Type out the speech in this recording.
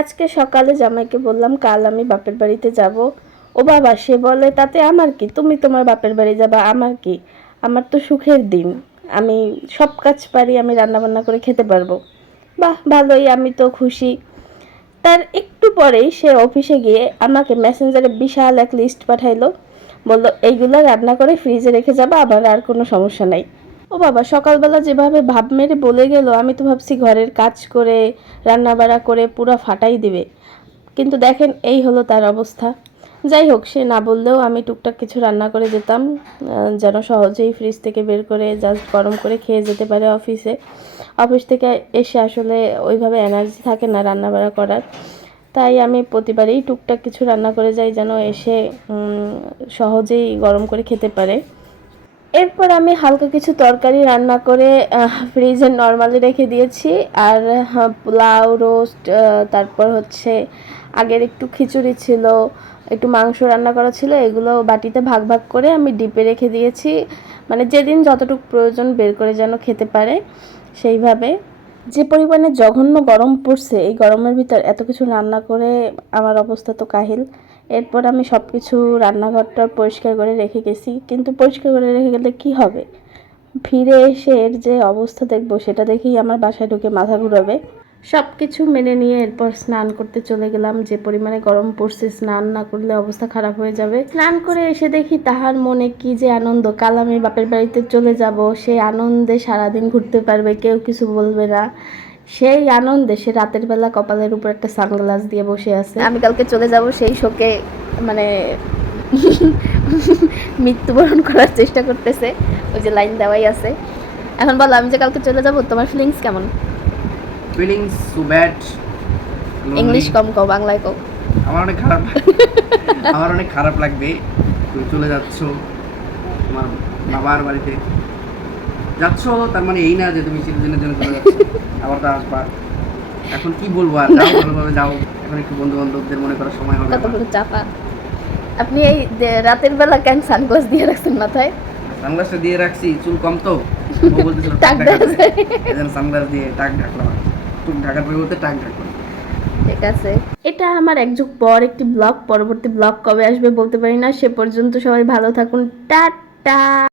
আজকে সকালে জামাইকে বললাম কাল আমি বাপের বাড়িতে যাব। ও বাবা, সে বলে তাতে আমার কি, তুমি তোমার বাপের বাড়ি যাবা, আমার কি, আমার তো সুখের দিন, আমি সব কাজ পারি, আমি রান্না বান্না করে খেতে পারবো। বাহ, ভালোই, আমি তো খুশি। তার একটু পরেই সে অফিসে গিয়ে আমাকে মেসেঞ্জারে বিশাল এক লিস্ট পাঠাইলো, বললো এইগুলো রান্না করে ফ্রিজে রেখে যাবা, আবার আর কোনো সমস্যা নাই। ও বাবা, সকালবেলা যেভাবে ভাব মেরে বলে গেল, আমি তো ভাবছি ঘরের কাজ করে রান্না বাড়া করে পুরো ফাটাই দিবে, কিন্তু দেখেন এই হলো তার অবস্থা। যাই হোক, সে না বললেও আমি টুকটাক কিছু রান্না করে যেতাম, যেন সহজেই ফ্রিজ থেকে বের করে জাস্ট গরম করে খেয়ে যেতে পারে অফিসে। অফিস থেকে এসে আসলে ওইভাবে এনার্জি থাকে না রান্না বাড়া করার, তাই আমি প্রতিবারেই টুকটাক কিছু রান্না করে যাই যেন এসে সহজেই গরম করে খেতে পারে। এরপর আমি হালকা কিছু তরকারি রান্না করে ফ্রিজে নর্মালি রেখে দিয়েছি। আর পোলাও, রোস্ট, তারপর হচ্ছে আগের একটু খিচুড়ি ছিল, একটু মাংস রান্না করা ছিল, এগুলো বাটিতে ভাগ ভাগ করে আমি ডিপে রেখে দিয়েছি, মানে যেদিন যতটুকু প্রয়োজন বের করে যেন খেতে পারে সেইভাবে। যে পরিমাণে জঘন্য গরম পড়ছে, এই গরমের ভিতর এত কিছু রান্না করে আমার অবস্থা তো কাহিল। এরপর আমি সব কিছু রান্নাঘরটা পরিষ্কার করে রেখে গেছি, কিন্তু পরিষ্কার করে রেখে গেলে কি হবে, ফিরে এসে এর যে অবস্থা দেখবো সেটা দেখেই আমার বাসায় ঢুকে মাথা ঘুরাবে। সব কিছু মেনে নিয়ে এরপর স্নান করতে চলে গেলাম। যে পরিমাণে গরম পড়ছে, স্নান না করলে অবস্থা খারাপ হয়ে যাবে। স্নান করে এসে দেখি তাহার মনে কি যে আনন্দ, কাল আমি বাপের বাড়িতে চলে যাব, সেই আনন্দে সারাদিন ঘুরতে পারবে, কেউ কিছু বলবে না। সেই আনন্দে সে রাতের বেলা কপালের উপর একটা সানগ্লাস দিয়ে বসে আছে। আমি কালকে চলে যাব সেই শোকে, মানে মৃত্যুবরণ করার চেষ্টা করতেছে, ওই যে লাইন দেওয়াই আছে। এখন বলো, আমি যে কালকে চলে যাব, তোমার ফিলিংস কেমন? Feelings so bad. ইংলিশ কম কও, বাংলায় কও। আমার অনেক খারাপ আমার অনেক খারাপ লাগবে। তুমি চলে যাচ্ছ তোমার বাবার বাড়িতে যাচ্ছ, তার মানে এই না যে তুমি চিরদিনের জন্য চলে যাচ্ছ, আবার তো আসবা। এখন কি বলবো, আর যাও, ভালোভাবে যাও। এখন একটু বন্ধু বান্ধবদের মনে করার সময় হবে। কতগুলো চাপা। আপনি এই রাতের বেলা কেন সানগ্লাস দিয়ে রাখছেন মাথায়? সানগ্লাসটা দিয়ে রাখছি, চুল কম তো, ও বলতেছিল টাক টাক দেখা ঢাকা যায়। এজন্য সানগ্লাস দিয়ে টাক ঢাকলাম। চুল ঢাকার পরিবর্তে টাক ঢাকলাম। ঠিক আছে, এটা আমার এক যুগ পর একটি ব্লগ। পরবর্তী ব্লগ কবে আসবে বলতে পারি না। সে পর্যন্ত সবাই ভালো থাকুন, টাটা।